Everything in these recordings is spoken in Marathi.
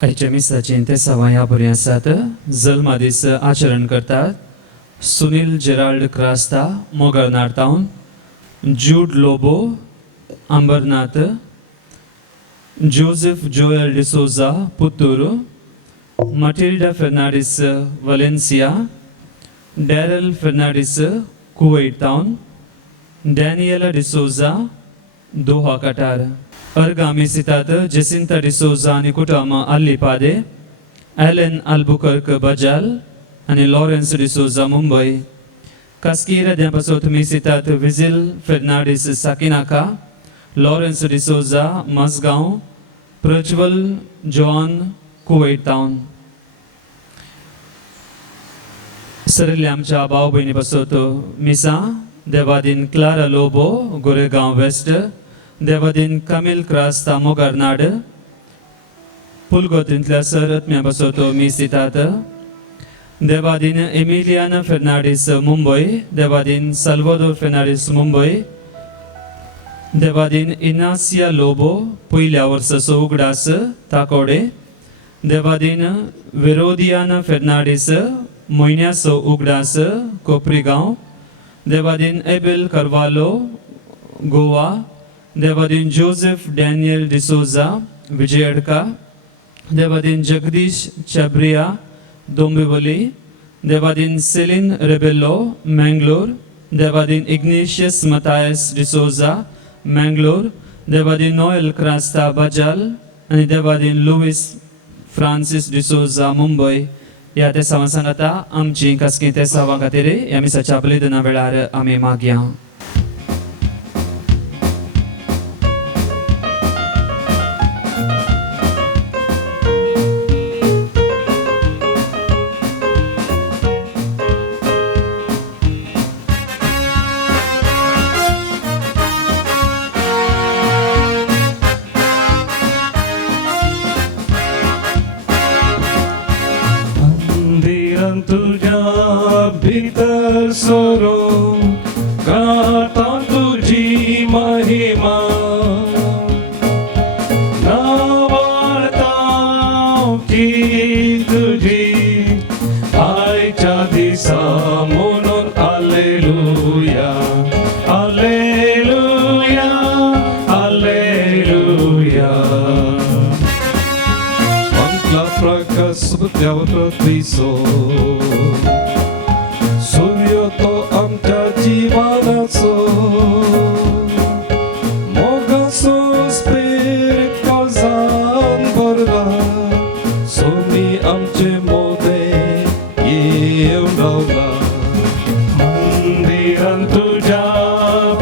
आयच्या मिसाचें ते सवाया बरी आसात. जल्मा दीस आचरण करतात. सुनील जेराल्ड क्रास्ता मोगर नार्तावन, Jude Lobo Ambernath, Joseph Joel D'Souza Puttur, Matilda Fernandes Valencia, Darryl Fernandes Kuwait town, Daniela D'Souza Doha Qatar. अर्गामी सितात जेसिंता डिसोजा आणि कुटुंब अल्लीपादे, ॲलन अल्बुकर्क बजाल आणि लॉरेन्स डिसोजा मुंबई. कास्कीरा द्यापासून तुम्ही सितात विजिल Fernandes Sakinaka, Lawrence D'Souza Mazgaon, Prajwal John Kuwait town. सरले आमच्या भाऊ बहिणी पासून मिसा देवादीन क्लारा लोबो गोरेगांव वेस्ट, देवादीन कमिल क्रास्ता मोगारनाड, पुलगोतींतल्या सरत्म्या पासून मी सितात. देवादीन एमिलियाना फेर्नांडीस मुंबई, देवादीन साल्वादोर फेर्नांडीस मुंबई, देवादीन इनासिया लोबो पयल्या वर्साचो उगडास ताकोडे, देवादीन वेरोदियाना फेर्नांडीस म्हयन्याचो उगडास कोपरीगांव, देवादीन एबेल कार्वालो गोवा, देवादीन जोसेफ डॅनियल डिसोजा विजयडका, देवादीन जगदीश चब्रिया डोंबिवली, देवादीन सेलिन रेबेल्लो मँगलोर, देवादीन इग्नेशियस मतायस डिसोजा मँगलोर, देवादीन नोएल क्रास्ता बजाल आणि देवादीन लुईस फ्रांसिस डिसोजा मुंबई. या ते सावन सांगता आमची कसकी ते सावा खातीर ह्या मिसाच्या बलिदाना वेळार आमी मागया. तुझ्या भीतर सोरो गाता तुझी महिमा, नावाळता की तुझी आयच्या दिसा म्हणून hallelujah hallelujah hallelujah. Mantla prakas प्रत्विसो सूर्य तो आमच्या जीवनाचो मोगाचो स्पिरिट काळजान भरला. सोमी आमचे मोदे येऊन रावला. मंदिरान तुझ्या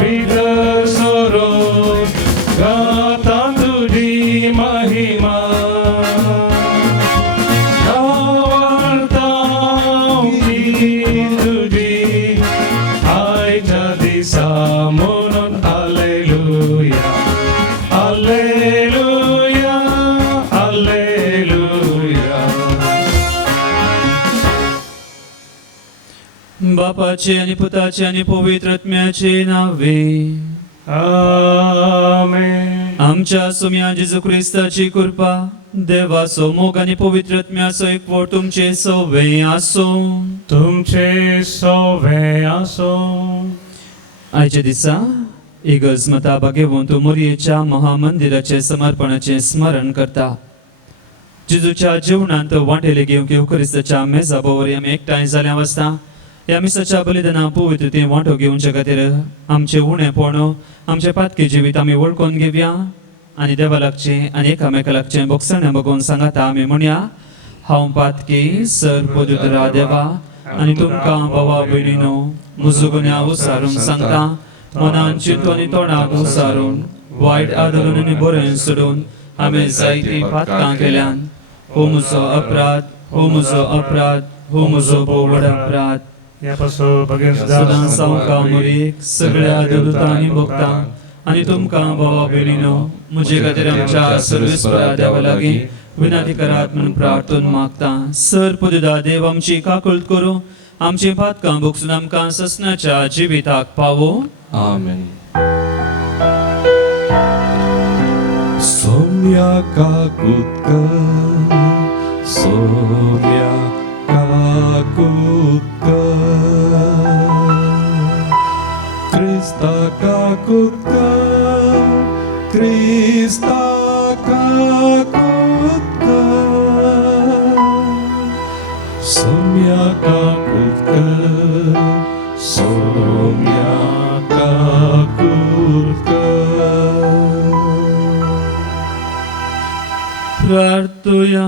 भितर सोरो गाता तुझी महिमा, म्हणून हालेलुया हालेलुया हालेलुया. बापाचे आणि पुताचे आणि पवित्र आत्म्याचे नावे आमेन. आमच्या सुम्या जेजू ख्रिस्ताची कृपा, देवाचो मोग आणि पवित्र आत्म्याचो एकवट तुमचे सवे आसो. तुमचे सवे आसो. आयच्या दिसा इगर्ज मताबा घेवन तूं मोरयेच्या महामंदिराचे समर्पणाचे स्मरण करता. जेजूच्या जेवणांत वांटेले घेवंक युकरिस्ताच्या मेजा बरोबर आमी एकठांय जाल्या आसता. ह्या मिसाच्या बलिदाना पवित्रते वांटो घेवचे खातीर आमचे उणेपण आमचे पातकी जिवीत आमी वळखून घेवया आनी देवा लागचे आनी एकामेका लागचे बोगसणे बगोवन सांगाता आमी म्हणया. हांव पातकी सर पवित्र देवा आनी तुमकां भावा भयणीनो म्हजो गुन्यांव उसारून सांगता. मनान चिंतून आनी तोंडाक उसारून वायट आदरून आनी बरें सोडून हांवें जायतीं पातकां केल्यान. हो म्हजो अपराध, हो म्हजो अपराध, हो म्हजो व्हड अपराध. सदां सावका मोरीक सगळ्या देवदूतांनी भोगतां आनी तुमकां भावा भयणीनो म्हजे खातीर आमच्या सर्वेस्परा देवा लागीं विनंती करात म्हणून प्रार्थना मागता. सर पुदुदा देव आमची काकुळट करूं, आमची पातकां भोगसून आमकां ससनाच्या जिविताक पावो. आमेन. Somia kakutka Saumya काकुका Krista kakutka Krista kakutka Somya kakutka Somya kakutka प्रार्थूया.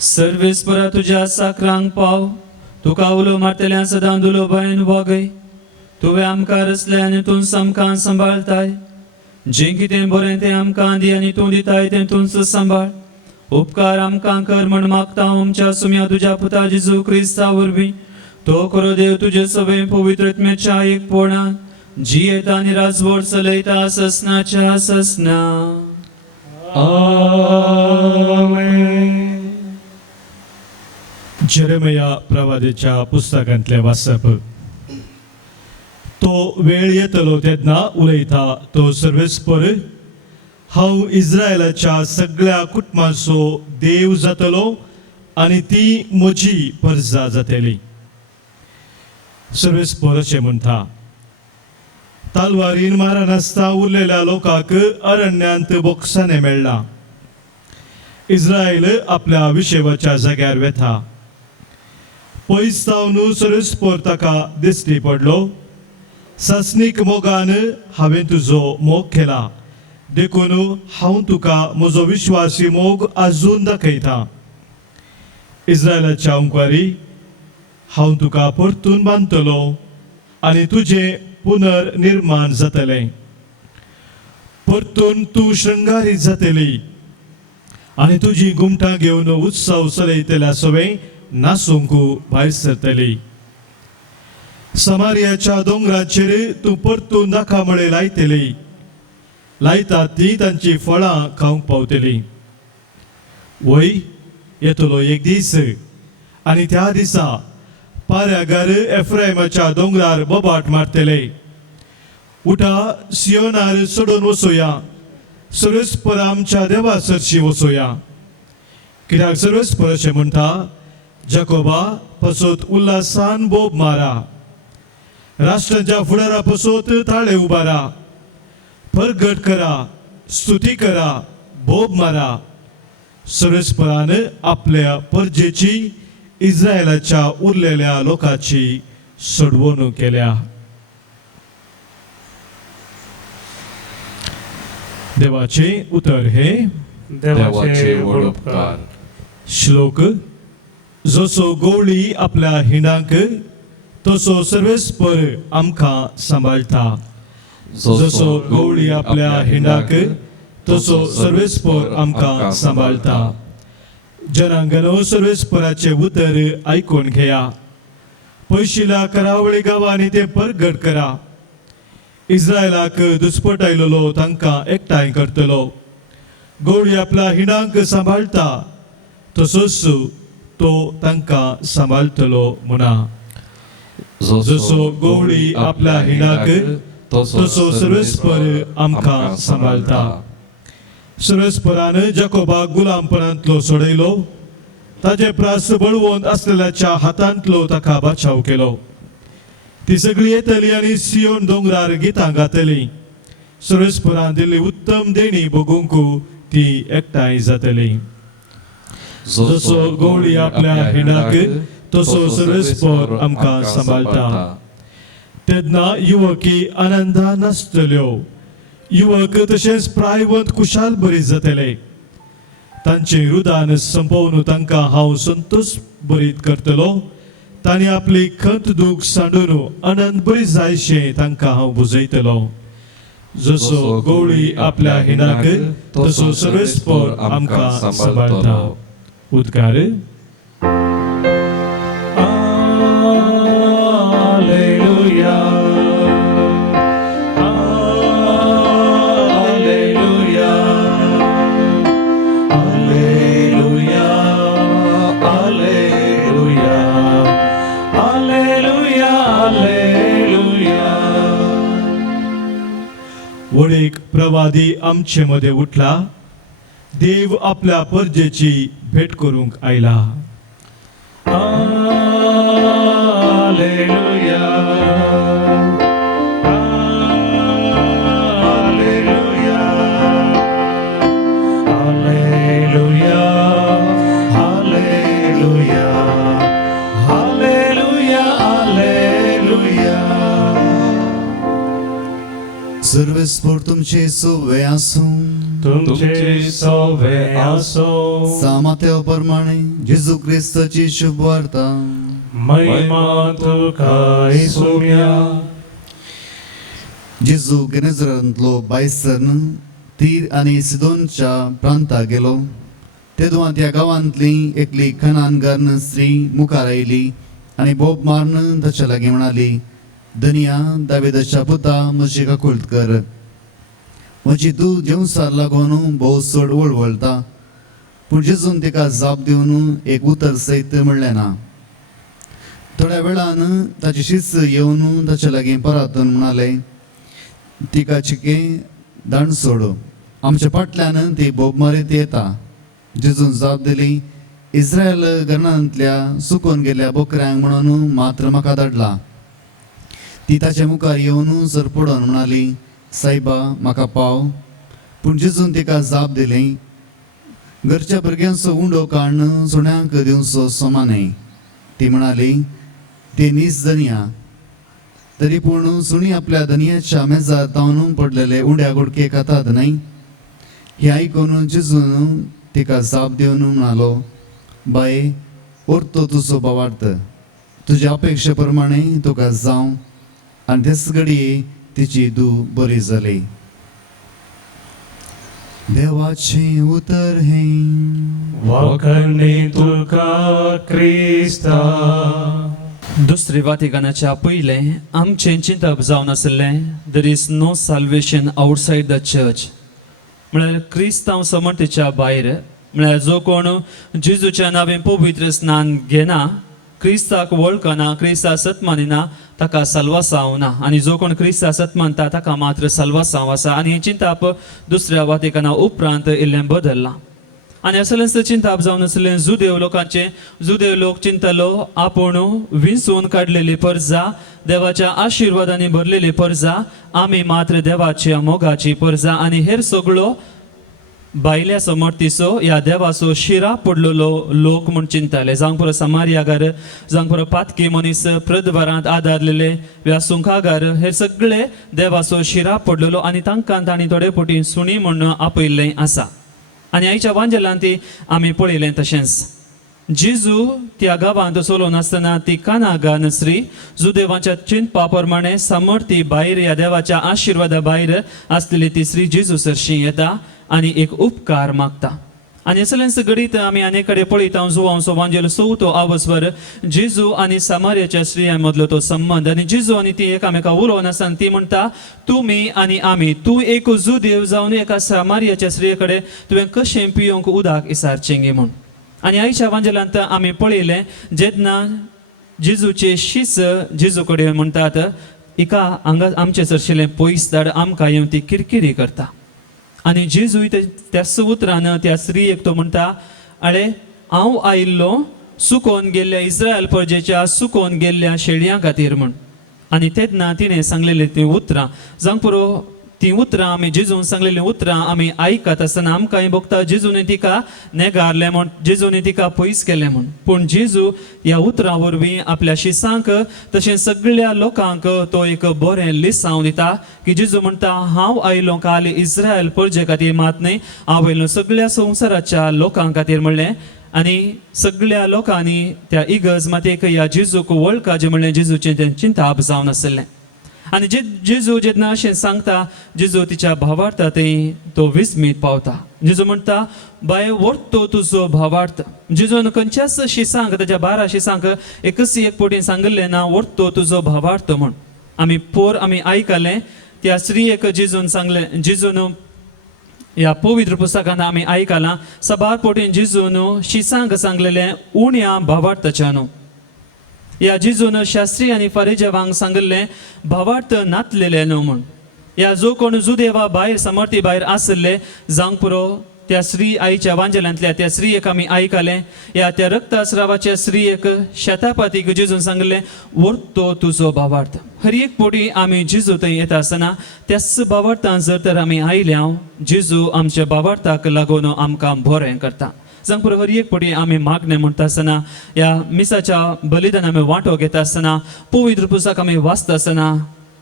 सर्वेस्परा तुझ्या साकरांक पाव, तुका उलो मारतल्या सदां दुलो भयन वागय. तुवें आमकां रचले आनी तूं आमकां सांबाळताय. जें कितें बरें तें आमकां दी आनी तूं दिताय तें तूंच सांबाळ. उपकार आमकां कर म्हण मागता आमच्या सुम्या तुज्या पुता जेजू क्रिस्ता वरवीं. तो खरो देव तुजे सवे पवित्र आत्म्याच्या एकपणान जियेता आनी राजवट चलयता ससनाच्या ससना. आमेन. जेरेमिया प्रवादीच्या पुस्तकांतले वाचप. तो वेळ येतलो तेन्ना उलयता तो सर्वेस्पर, हांव इस्रायलाच्या सगळ्या कुटुंबाचो देव जातलो आनी ती म्हजी परजा जातली. सर्वेस्पर अशें म्हणटा. तालवारीन मारनासता उरलेल्या लोकांक अरण्यांत बोक्साने मेळ्ळा. इस्रायल आपल्या विशेवाच्या जाग्यार वेता. पयस सावन सर्वेस्पर ताका दिश्टी पडलो. सासनीक मोगान हांवें तुजो मोग केला, देखून हांव तुका म्हजो विश्वासी मोग आजून दाखयता. इस्रायलाच्या उंकवारी, हांव तुका परतून बांदतलो आनी तुजें पुनर्निर्माण जातलें. परतून तूं शृंगारीत जातली आनी तुजी घुमटां घेवन उत्सव चलयतल्या सवें नासूंक भायर सरतली. समारियाच्या दोंगराचेर तूं परतून दाखामळे लायतली. लायतात ती तांची फळां खावंक पावतली. वय येतलो एक दीस आनी त्या दिसा पाऱ्यागार एफ्रायमाच्या दोंगरार बोबाट मारतले. उठा, सियोनार सोडून वचोया, सर्वेस्पर आमच्या देवा सरशी वचोया. कित्याक सर्वेस्पर अशें म्हणटा, जाकोबा पसोत उल्हासान बोब मारा, राष्ट्रांच्या फुडारा पसोत ताळे उबारा. परगट करा, स्तुती करा, बोब मारा. सर्वेस्परान आपल्या परजेची इस्रायलाच्या उरलेल्या लोकांची सोडवणूक केल्या. देवाचे उतर हे देवाचे वडोपकार. श्लोक. जसो गवळी आपल्या हिंडाक तसो सर्वेस्पर आमकां सांबाळटा. जसो गवळी आपल्या हिंडाक तसो सर्वेस्पर आमकां सांबाळटा. जनांगनो सर्वेस्पराचे उतर आयकून घेया. पयशिल्या करावळी गांवांनी ते परगट करा. इस्रायलाक दुस्पट आयलोलो तांकां एकठांय करतलो. गवळी आपल्या हिंडाक सांबाळटा तसोच तो तांकां सांबाळटलो म्हणा. जसो गवळी आपल्या हिंडाक तसो सर्वेस्पर आमकां सांबाळटा. सर्वेस्परान जाकोबाक गुलामपणांतलो सोडयलो. ताजे प्रास बळवंत आसलेल्याच्या हातांतलो ताका बाचाव केलो. ती सगळी येतली आनी सियोन दोंगरार गितां गातली. सर्वेस्परान दिल्ली उत्तम देणी भोगूंक ती एकठांय जातली. जसो गवळी आपल्या हिंडाक तसो सर्वेस्पर आमकां सांबाळटा. तेन्ना युवकी आनंदान नाचतल्यो. युवक तशेंच प्रायवंत कुशाल बरी जातले. तांचे रुदान संपवून तांकां हांव संतोश बरीत करतलो. तांणी आपली खंत दूख सांडून आनंद बरी जायशें तांकां हांव बुजयतलो. जसो गवळी आपल्या हिंडाक तसो सर्वेस्पर आमकां सांबाळटा. उद्गार. Alleluia. Alleluia. Alleluia. Alleluia. Alleluia. Alleluia. वडीक प्रवादी आमचे मध्ये उठला. देव आपल्या परजेची भेट करूंक आयला. Alleluia. Alleluia. Alleluia. Alleluia. Alleluia. Alleluia. सर्वस्फोर तुमचे सोवे आसूं. तुमचे सोवे आसो. सामात्या प्रमाणे जेजू ख्रिस्ताची शुभ वार्ता. महिमा तुका येसुया. जेजू गेनेझरांतलो बायसन तीर आनी सिदोनच्या प्रांताक गेलो. तेदुआ त्या गांवांतली एकली खनानगार स्त्री मुखार आयली आनी बोब मारून ताच्या लागीं म्हणाली, धनिया दाविदाच्या पुता म्हजी काकुळट कर. म्हजी तूं जेवसार लागून भोव चड वळवळटा. पूण जेजून तिका जाप दिवन एक उतर सयत म्हणलें ना. थोड्या वेळान ताची शिस्त येवन ताचे लागीं परतून म्हणाले, तिका चिके दांड सोड, आमच्या फाटल्यान ती बोब मारीत येता. जेजून जाप दिली, इस्रायल घरांतल्या सुकोवन गेल्या बोकऱ्यांक म्हणून मात्र म्हाका धाडला. ती ताच्या मुखार येवन सरपडोन म्हणाली, सायबा म्हाका पाव. पूण जेजून तिका जाप दिली, घरच्या भुरग्यांचो उंडो काडून सुण्यांक दिवचो सोमाने. ती म्हणाली, ते नीस धनिया. तरी पूण सुणी आपल्या धनियाच्या मेजार तावन पडलेले उंड्या गुडके खातात न्हय. हे आयकून जेजून तिका जाप दिवन म्हणालो, बाये, ओरतो तुजो भावार्थ. तुज्या अपेक्षे प्रमाणे तुका जावं. आनी तेच घडये तिची धूव बरी जाली. देवाचे उतर हे. वखणी तुका क्रिस्ता. दुसरे वातिकानाच्या पयले आमचें चिंतप जावन आसलें, there is no salvation outside the church. म्हळ्यार क्रिस्तांव समर्थेच्या भायर, म्हळ्यार जो कोण जेजूच्या नांवें पवित्र स्नान घेना, क्रिस्ताक वळखना, क्रिस्ता सत मानिना, ताका साल्वासांव ना. आनी जो कोण क्रिस्ता सत मानता ताका मात्र साल्वासांव आसा. आनी हें चिंतप दुसऱ्या वातिकाना उपरांत इल्लें बदल्लां. आनी असलेंच चिंतप जावन आसलें जुदेव लोकांचें. जुदेव लोक चिंतलो आपूण विंचून काडलेली परजा, देवाच्या आशिर्वादांनी भरलेली परजा, आमी मात्र देवाच्या मोगाची परजा. आनी हेर सगळो बायल्या समर्थीचो ह्या देवाचो शिरा पडलेलो लोक म्हूण चिंताले. जावंक पुरो समारियागार, जावंक पुरो पातकी मनीस, प्रदभरांत आदारलेले ह्या सुंखागार, हे सगळे देवाचो शिरा पडलेलो. आनी तांकां तांणी थोडे फावटी सुणी म्हणून आपयल्लें आसा. आनी आयच्या वांजेलांत ती आमी पळयलें तशेंच. जेजू त्या गांवांत चलोवन आसतना ती कानागान स्त्री जुदेवाच्या चिंतपा प्रमाणे समर्थी भायर, ह्या देवाच्या आशिर्वादा भायर आसलेली ती स्त्री जेजू सरशी येता आनी एक उपकार मागता. आनी असलेंच घडीत आमी आनी कडेन पळयता जुवांचो वांजेलो 4थो आवसवर जेजू आनी सामार्याच्या स्त्रियां मदलो तो संबंध. आनी जेजू आनी ती एकामेका उलोवन आसतना ती म्हणटा, तुमी आनी आमी, तूं एक जुदेव जावन एका सामार्याच्या स्त्रिये कडेन तुवें कशें पियोंक उदक इसारचें गे म्हूण. आनी आयच्या वांजेलांत आमी पळयलें जेन्ना जेजूचे शिस जेजू कडेन म्हणटात, एका हांगा आमचे सरशिल्लें पयस धाड, आमकां येवन ती किरकिरी करता. आनी जेजू त्याच उतरान त्या स्त्रियेक तो म्हणटा, अळे हांव आयिल्लो सुकोवन गेल्ल्या इस्रायल परजेच्या सुकोवन गेल्ल्या शेळयां खातीर म्हूण. आनी तेन्ना तिणें सांगलेलीं ती उतरां, जावंक पुरो ती उतरां आमी जेजून सांगलेलीं उतरां आमी आयकत आसतना आमकांय भोगता जेजून तिका नेगारलें म्हूण, जेजून तिका पयस केलें म्हूण. पूण जेजू ह्या उतरां वरवीं आपल्या शिसांक तशेंच सगळ्या लोकांक तो एक बरें लिसांव दिता की जेजू म्हणटा, हांव आयलो काल इस्रायल परजे खातीर मात न्ही, हांव आयलो सगळ्या संवसाराच्या लोकां खातीर म्हणलें. आनी सगळ्या लोकांनी त्या इगर्ज मातयेक ह्या जेजूक वळखाचें म्हणलें जेजूचें तें चिंतप जावन आसलें. आनी जेजू जेन्ना अशें सांगता, जेजू तिच्या भावार्थ तो विस्मीत पावता. जेजू म्हणटा, बाय व्हरतो तुजो भावार्थ. जेजून खंयच्याच शिसांक, ताच्या 12 शिसांक एकच एक फावटी सांगलें ना, व्हरतो तुजो भावार्थ म्हूण. आमी आयकलें त्या स्त्रियेक जेजून सांगलें, जेजून ह्या पवित्र पुस्तकांत आमी आयकलां 7 फावटी जेजून शिसांक सांगलेलें उण्या भावार्थाच्यान. ह्या जेजून शास्त्री आनी फारिजेवांक सांगलें भावार्थ नातलेले न्हू म्हूण. ह्या जो कोण जुदेवा भायर समर्थी भायर आसले, जावंक पुरो त्या स्त्री आईच्या वांजलांतल्या त्या स्त्रियेक आमी आयकलें या त्या रक्तस्रावाच्या स्त्रियेक शेतापातीक जेजून सांगलें व्हरतो तुजो भावार्थ. हर एक पोटी आमी जेजू थंय येता आसतना त्याच भावार्थान जर तर आमी आयल्या जेजू आमच्या भावार्थाक लागून आमकां बरें करता. जावं पुरो हर एक पोटी आमी मागणें म्हणटा आसतना ह्या मिसाच्या बलिदान आमी वांटो घेता आसतना पवित्र पुस्तक आमी वाचता आसतना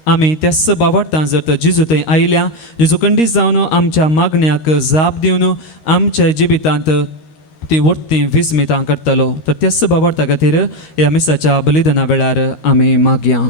आमी त्याच भावार्थान जर तर जेजू थंय आयल्या जेजू खंडीत जावन आमच्या मागण्याक जाप दिवन आमच्या जिवितांत ती वर्ती विस्मितां करतलो. तर त्याच भावार्था खातीर ह्या मिसाच्या बलिदाना वेळार आमी मागया.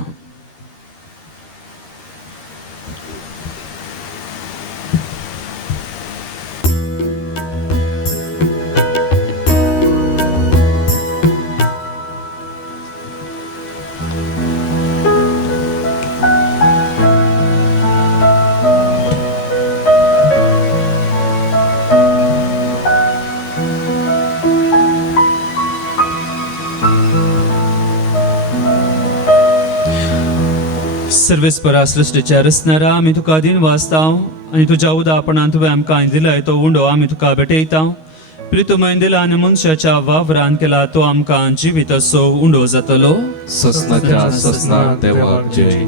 सर्वेस्परा सृश्टीच्या रचणारा आमी तुका दिन वाचतां आनी तुज्या उदापणान तुवें आमकां दिलाय तो उंडो आमी तुका भेटयता. प्रितुमय दिला आनी मनशाच्या वावरान केला तो आमकां जिवीत असो उंडो जातलो. ससनाच्या ससनाक देवाक जय.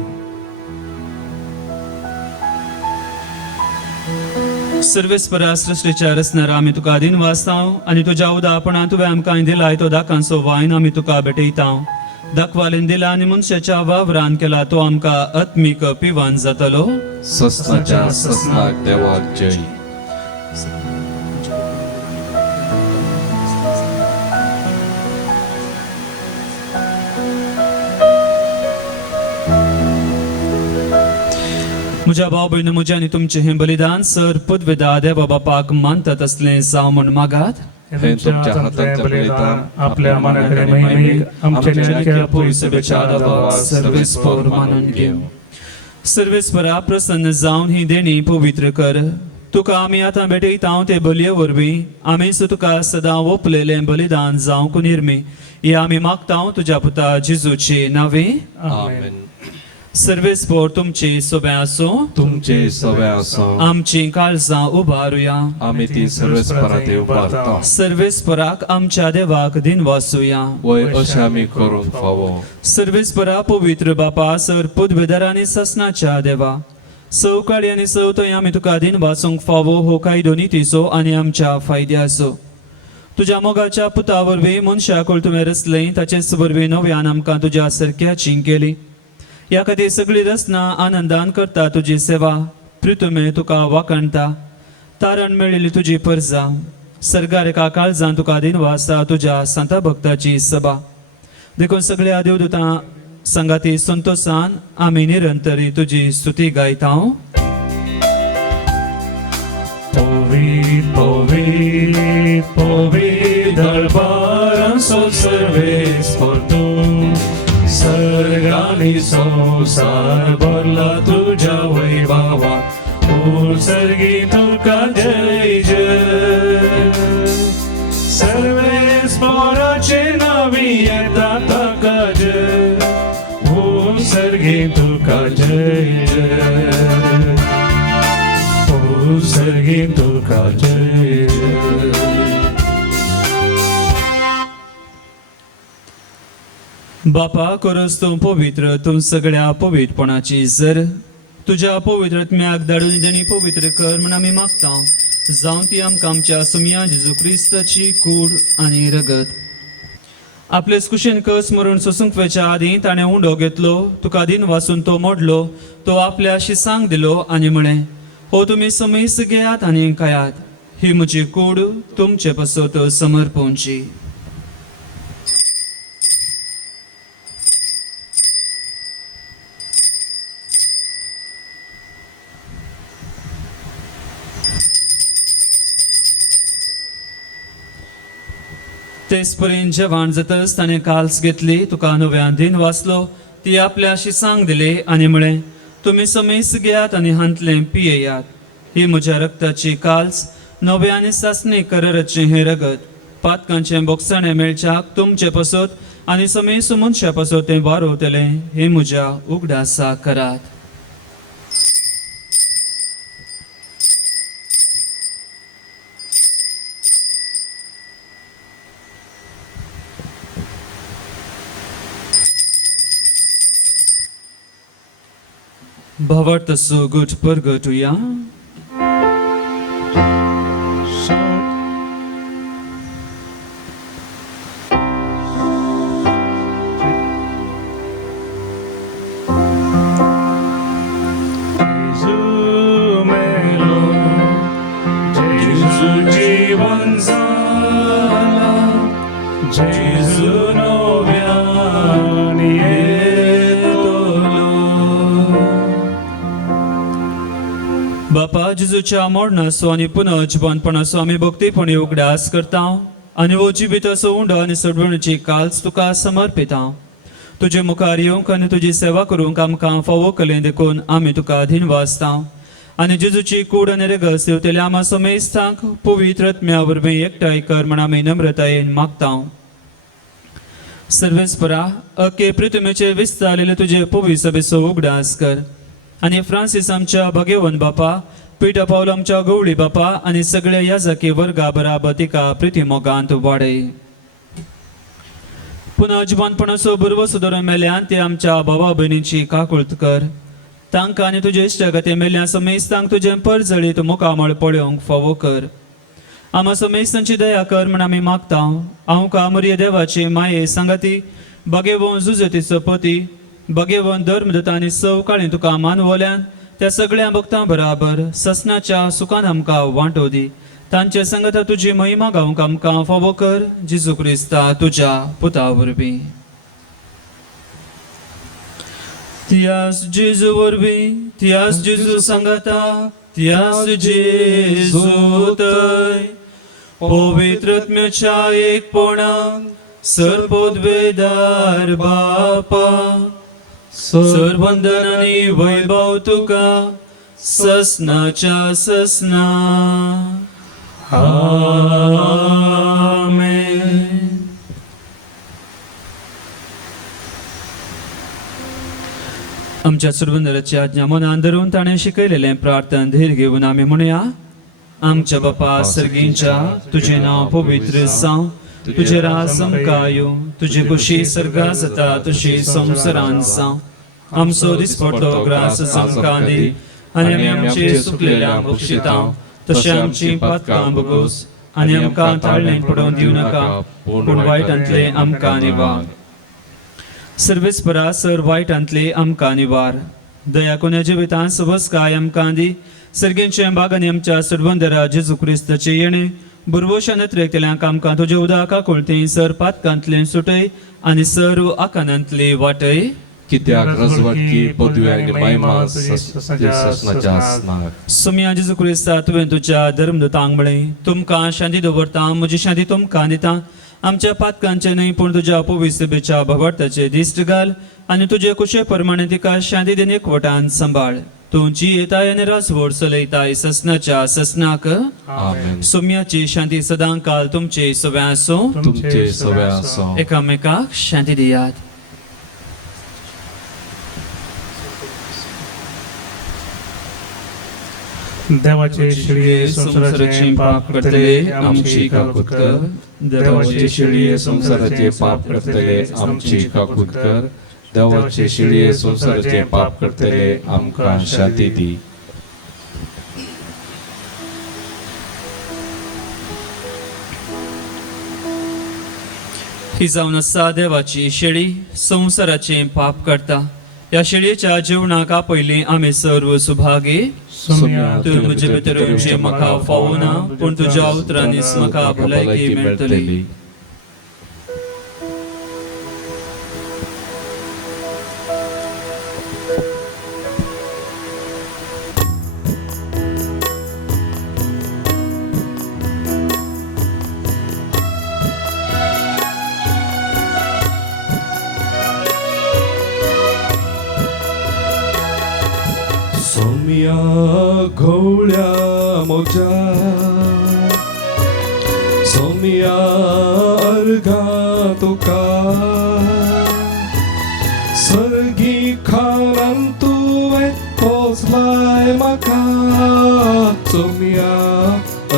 सर्वेस्परा सृश्टीच्या रचणारा आमी तुका दिन वाचतां आनी तुज्या उदापणान तुवें आमकां दिलाय तो दाकांचो वायन आमी तुका भेटयता. दाखवालेन दिला आनी मनशाच्या वावरान केला तो आमकां आत्मीक पिवान जातलो. ससनाच्या ससनाक देवाक जय. म्हज्या भाव भयण म्हजें आनी तुमचें हें बलिदान सर पदवेदा देवा बापाक मानतात असलें जावं म्हण मागात. हे तुमच्या हातांतलें बलिदान आपल्या मनाकडे महिमेक आमच्या नेमक्या पुरसभेच्या आदाराक सर्वेस्पर मानून घेव. सर्वेस्परा प्रसन्न जावन ही देणी पवित्र कर. तुका आमी आतां भेटयता ते बलये वरवीं आमीच तुका सदां ओपलेलें बलिदान जावंक निर्मी हे आमी मागता तुज्या पुता जेजूचे नांवे. आमेन. सर्वेस्पर तुमचे सोबे आसो. तुमचे सवे आसो. आमची काळजां उबारुया. आमी ती सर्वेस्परांत उबारता. सर्वेस्पराक आमच्या देवाक दिन वाचुया. वय अशें आमी करूंक फावो. सर्वेस्परा पवित्र बापा सर पदवेदार आनी ससनाच्या देवा सवकाळी आनी सवतय आमी तुका दिन वाचूंक फावो हो कायदो नितीचो आनी आमच्या फायद्याचो. तुज्या मोगाच्या पुता वरवीं मनशाक तुवें रचलें ताचेच वरवीं नव्यान आमकां तुज्या सरक्याची केली. ह्या खातीर सगळी रचना आनंदान करता तुजी सेवा. प्रितुमे तुका वाकणटा तारण मेळिल्ली तुजी परजा. सरगार एका काळजान तुका दिन वाचता तुज्या संत भक्ताची सभा. देखून सगळ्या देवदूतां संगाती संतोषान आमी निरंतरी तुजी स्तुती गायता. Povit, povit, povit, darbaransol serves portum. Sargani संसार भरला तुझ्या वैभवा. उत्सर्गी तुका जय जय. सर्वेस्पराचे नावी येता ताका जय. उत्सर्गी तुका जय जय. उत्सर्गी तुका जय जय. बापा करोस तूं पवित्र तूं सगळ्या पवित्रपणाची जर तुज्या पवित्रत्म्याक धाडून देणी पवित्र कर म्हण आमी मागता. जावं ती आमकां आमच्या सुमिया जेजू क्रिस्ताची कूड आनी रगत. आपलेच कुशीन कस मरून सोसूंक वेच्या आदीं ताणें उंडो घेतलो. तुका दिन वाचून तो मोडलो. तो आपल्या शिसांक दिलो आनी म्हळें हो तुमी समीस घेयात आनी खायात. ही म्हजी कूड तुमचे पसत समर्पोवची. तेच पर्यंत जेवण जातच ताणें काल्स घेतली. तुका नव्यान दिन वाचलो. ती आपल्या शिसांक दिली आनी म्हळें तुमी समीस घेयात आनी हांतलें पियेयात. ही म्हज्या रक्ताची काल्स नवे आनी सासणी कराराचें हें रगत. पातकांचें बोगसाणें मेळच्याक तुमचे पसत आनी समीस मनशा पसत तें वारोवतलें. हे म्हज्या उगडासा करात. भावार्थसो गुट परगटुया Jezu melo, Jezu जीवन झाला, Jezu नव्याने येतलो. बापा जेजूच्या मरणाचो आनी पुनः जिवंतपणाचो आमी भक्तीपणी उगडास करता आनी हो जिविताचो उंडो आनी सडवणीची काल्स तुका समर्पिता. तुजे मुखार येवंक आनी तुजी सेवा करूंक आमकां फावो केलें देखून आमी तुका दिनवासता आनी जेजूची कूड आनी रगत सेवतल्या आमा समेस्तांक पवित्र आत्म्या वरवीं एकठांय कर म्हण आमी नम्रतायेन मागता. सर्वेस्परा अख्खे पृथ्वीचे विस्तारलेले तुजे पवित्र सभेचो उगडास कर आनी फ्रांसीस आमच्या भगेवन बापा, पिटा पावल आमच्या गवळी बापा आनी सगळ्या याजकी वर्गा बराबर तिका प्रिती मोगांत वाडय. पुन्हा जिवंतपणाचो बरवो सुदारून मेल्यान ते आमच्या भावा भयणींची काकुळट कर. तांकां आनी तुजे इश्टगती मेल्या समेस्तांक तुजें परजळीत मुखामळ पळोवंक फावो कर. आमा समेस्तांची दया कर म्हण आमी मागता. हांव कामरिय देवाची माये सांगाती भगेवोन जुजतीचो पती भगेवोन धर्मदत्ता आनी सवकाळी तुका मानवल्यान त्या सगळ्या भक्तां बराबर ससनाच्या सुखान आमकां वांटो दी. तांचे संगता तुजी महिमा गावंक आमकां फावो कर. जेजू क्रिस्ता तुज्या पुता वरवीं. तियास जेजू वरवीं, तियास जेजू संगता, तियास जेजू थंय पवित्र आत्म्याच्या एकपणान सर्वोद्वेदार बापा सर्वंदन आनी वैभव तुका ससनाच्या ससना. आमेन. आमच्या सुरवंदराची आज्ञा मनान धरून ताणें शिकयलेलें प्रार्थन धीर घेवन आमी म्हणुया. आमच्या बापा सर्गींच्या तुजें नांव पवित्र जावं, तुजें राज आमकां येवं, तुजी खुशी सर्गा जाता तशी संवसारांत जावं. आमचो दिसपडटो ग्रास आमकां दी आनी आमी आमचे सुकलेल्यांक बक्षितां तशें आमची पातकां बगोस आनी आमकां ताळणेंत पडोवन दिवं नाका पूण वायटांतले आमकां निवार. सर्वेस्परा सर वायटांतले आमकां निवार. दया कोण्या जिवितांत सबसकाय आमकां दी. सर्गेंचे बागांनी आमच्या सुरवंदरा जेजू क्रिस्ताचे येणे बुरवोशा नत्रेकतल्यांक आमकां तुजे उदका कुळती सर पातकांतले सुटय आनी सर्व आकांतांतले वाटय. कित्याक रजवटकी पदवी आनी महिमा ससनाच्या आसनाक. सुम्या जेजू क्रिस्ता तुवें तुज्या धर्मदूतांक म्हळें तुमकां शांती दवरता, म्हजी शांती तुमकां दिता. आमच्या पातकांचे न्हय पूण तुज्या पवित्र सभेच्या भगवताचे दिश्ट घाल आनी तुजे कुशे प्रमाणे तिका शांती देन एकवटान सांबाळ. तूं जी येताय आनी रासवड चलयताय ससनाच्या ससनाक. आमेन. सुम्याची शांती सदां काल तुमचे सव्या आसूं. तुमचे सवे आसूं. एकामेकाक शांती दियात. देवाचे शिळये संसाराचे पाप करतले आमची काकूत कर. देवाचे शिळये संसाराचे पाप करतले आमची काकूत कर. देवाचे शिळये संसाराचे पाप करतले आमकां शांती दी. ही जावन आसा देवाची शेळी संसाराचे पाप करता. ह्या शेळयेच्या जेवणाका पयलीं आमी सर्व सुभागी. तूं म्हजे भितर येवचें म्हाका फावो ना पूण तुज्या उतरांनीच म्हाका भलायकी मेळटली. सोम्या घोवळ्या मोच्या सोम्या अर्घा तुका सर्गी खानान तुवें पोसलाय म्हाका सोम्या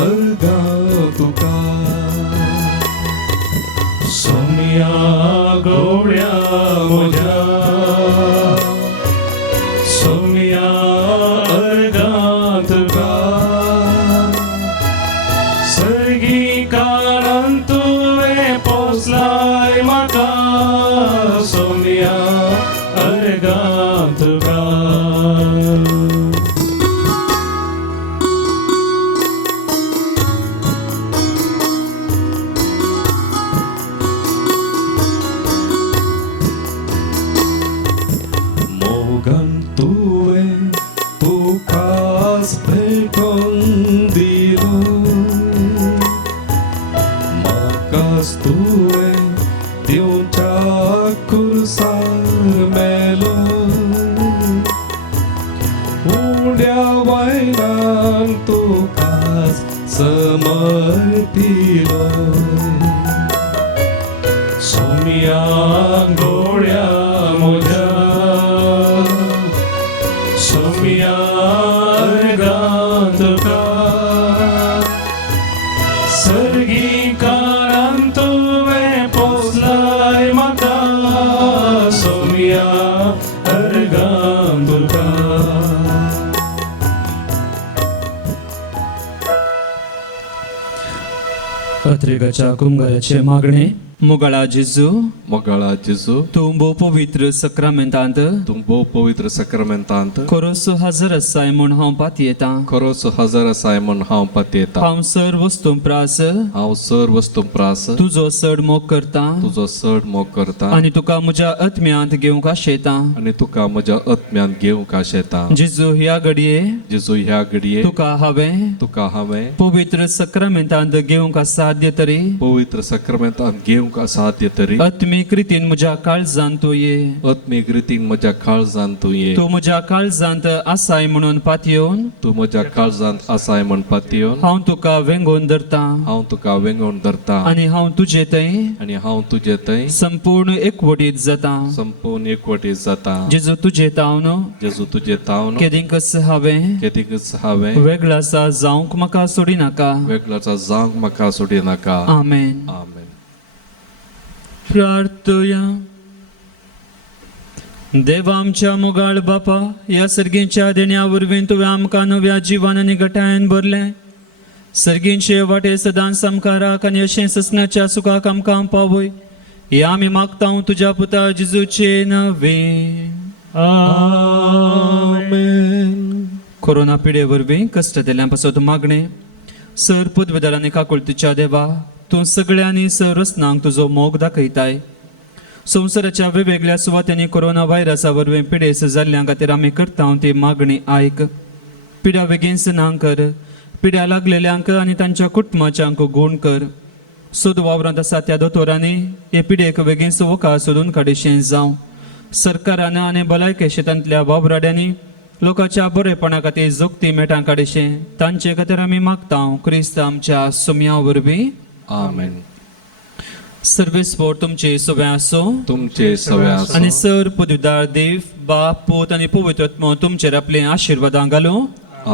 अर्घा तुका सोम्या गवळ्या म्हज्या सोम्या काळान तुवें पोसलाय म्हाका सोमिया अर्गां तुका मोगन तुवें तुकाच भेटोन दिलो म्हाकाच तुवें दिवच्या खुर्सार मेलो उड्या वायनान तुकाच समर्पिलो सोमिया दोळ्या म्हज्या सोमिया अर्गां तुका सर्गी काळान तुवें पोसलाय म्हाका सोमिया अर्गां तुका पत्रिकाच्या कुंभाराचे मागणे मुगाळा जेजू मोगाळा जेजू तूं भोव पवित्र सक्रामेंतांत तूं भोव पवित्र सक्रामेंतांत खरोच हजर आसाय म्हूण हांव पातयेतां खरोच हजर आसाय म्हूण हांव पातयेतां हांव सर वस्तू प्रास हांव सर वस्तू प्रास तुजो चड मोग करता तुजो चड मोग करता आनी तुका म्हज्या आत्म्यांत घेवंक आशेतां आनी तुका म्हज्या आत्म्यान घेवंक आशेतां जेजू ह्या घडये जेजू ह्या घडये तुका हांवें पवित्र सक्रामेंतांत घेवंक साध्य तरी पवित्र सक्रामेंतांत घेवंक असाध्य तरी आत्मीक रितीन म्हज्या काळजांत तूं ये आत्मीक रितीन म्हज्या काळजांत तूं ये तूं म्हज्या काळजांत आसाय म्हणून पातयेवन तूं म्हज्या काळजांत आसाय म्हण पातयेवन हांव तुका वेंगोवन धरता हांव तुका वेंगोवन धरता आनी हांव तुजे थंय आनी हांव तुजे थंय संपूर्ण एकवटीत जाता संपूर्ण एकवटीत जाता जेजू तुजे तावन जेजू तुजे तावन केदींकच हांवें केदीकच हांवें वेगळो आसा जावंक म्हाका सोडिनाका वेगळाचा जावंक म्हाका सोडिनाका आमेन आमेन प्रार्थया देवा आमच्या मोगाळ बापा ह्या सर्गींच्या देण्या वरवीं तुवें आमकां नव्या जिवान आनी घटायन भरलें सर्गींचे वाटे सदांच आमकां राख आनी अशें ससनाच्या सुखाक आमकां पावय हे आमी मागता तुज्या पुता जेजूचे नवे आमेन कोरोना पिडे वरवीं कश्ट दिल्ल्या पासत मागणे सर पदवेदार आनी काकुळतीच्या देवा तूं सगळ्यांनी सर रचनांक तुजो मोग दाखयताय संवसाराच्या वेगवेगळ्या सुवातांनी कोरोना व्हायरसा वरवीं पिडेस जाल्ल्या खातीर आमी करता ती मागणी आयक पिड्या बेगीन सनांक कर पिड्या लागलेल्यांक आनी तांच्या कुटुंबाच्यांक गूण कर सोद वावरांत आसा त्या दोतोरांनी हे पिडेक बेगीन वखा सोदून काडिशें जावं सरकारान आनी भलायके शेतांतल्या वावराड्यांनी लोकांच्या बरेपणा खातीर जोगती मेटां काडिशें तांचे खातीर आमी मागता क्रिस्त आमच्या सुमया वरवीं आमेन सर्वेस्पोर तुमचे सवे आसो तुमचे सवे आसूं आनी सर पदवीदार देव बाप पूत आनी पवित्र आत्मो तुमचेर आपले आशिर्वादां घालूं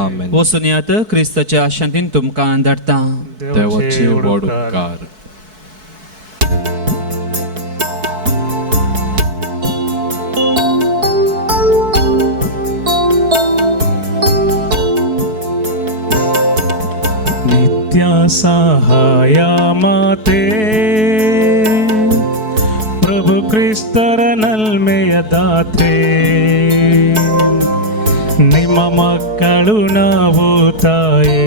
आमेन वचून येयात क्रिस्ताच्या शांतीन तुमकां धाडटा देवाचे व्हड उपकार नित्य सहाया माते प्रभु क्रिस्तर नल्मेय दात्रे ನಿಮ್ಮ ಮಕ್ಕಳು ನಾವು ತಾಯೇ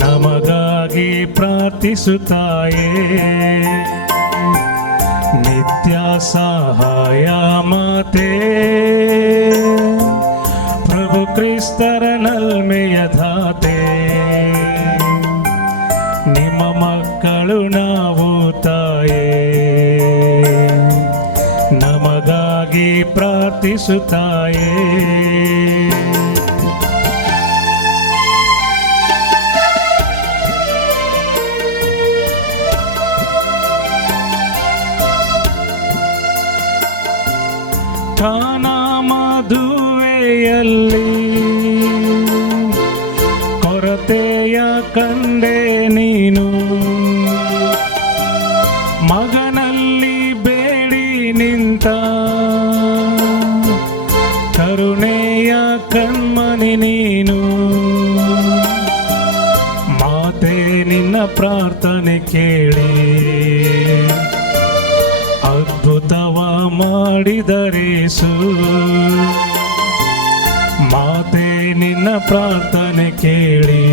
ನಮಗಾಗಿ ಪ್ರಾರ್ಥಿಸುತ್ತಾಯೇ ನಿತ್ಯ ಸಹಾಯ ಮಾತೆ ಪ್ರಭು ಕ್ರಿಸ್ತರ ನಲ್ಮೆಯ ಧಾತೆ ನಿಮ್ಮ ಮಕ್ಕಳು ನಾವು ತಾಯೇ ನಮಗಾಗಿ ಪ್ರಾರ್ಥಿಸುತ್ತಾಯೇ ಕಾನಾ ಮದುವೆಯಲ್ಲಿ ಕೊರತೆಯ ಕಂಡೆ ನೀನು ಮಗನಲ್ಲಿ ಬೇಡಿ ನಿಂತ ಕರುಣೆಯ ಕಣ್ಮಣಿ ನೀನು ಮಾತೆ ನಿನ್ನ ಪ್ರಾರ್ಥನೆ ಕೇಳಿ ಅದ್ಭುತವ ಮಾಡಿದರೇಸು. ಮಾತೆ ನಿನ್ನ ಪ್ರಾರ್ಥನೆ ಕೇಳಿ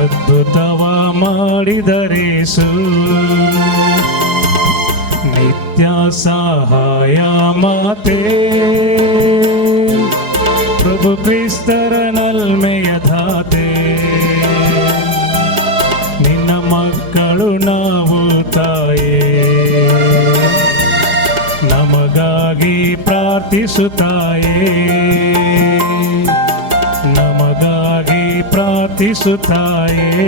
ಅದ್ಭುತವ ಮಾಡಿದರೇಸು. ನಿತ್ಯ ಸಹಾಯ ಮಾತೆ ಪ್ರಭು ಕ್ರಿಸ್ತರ ನಲ್ಮೆಯ ಧಾತೆ. ನಿನ್ನ ಮಕ್ಕಳು ನಾವು ತಾಯೇ, ನಮಗಾಗಿ ಪ್ರಾರ್ಥಿಸುತ್ತಾಯೇ, ನಮಗಾಗಿ ಪ್ರಾರ್ಥಿಸುತ್ತಾಯೇ.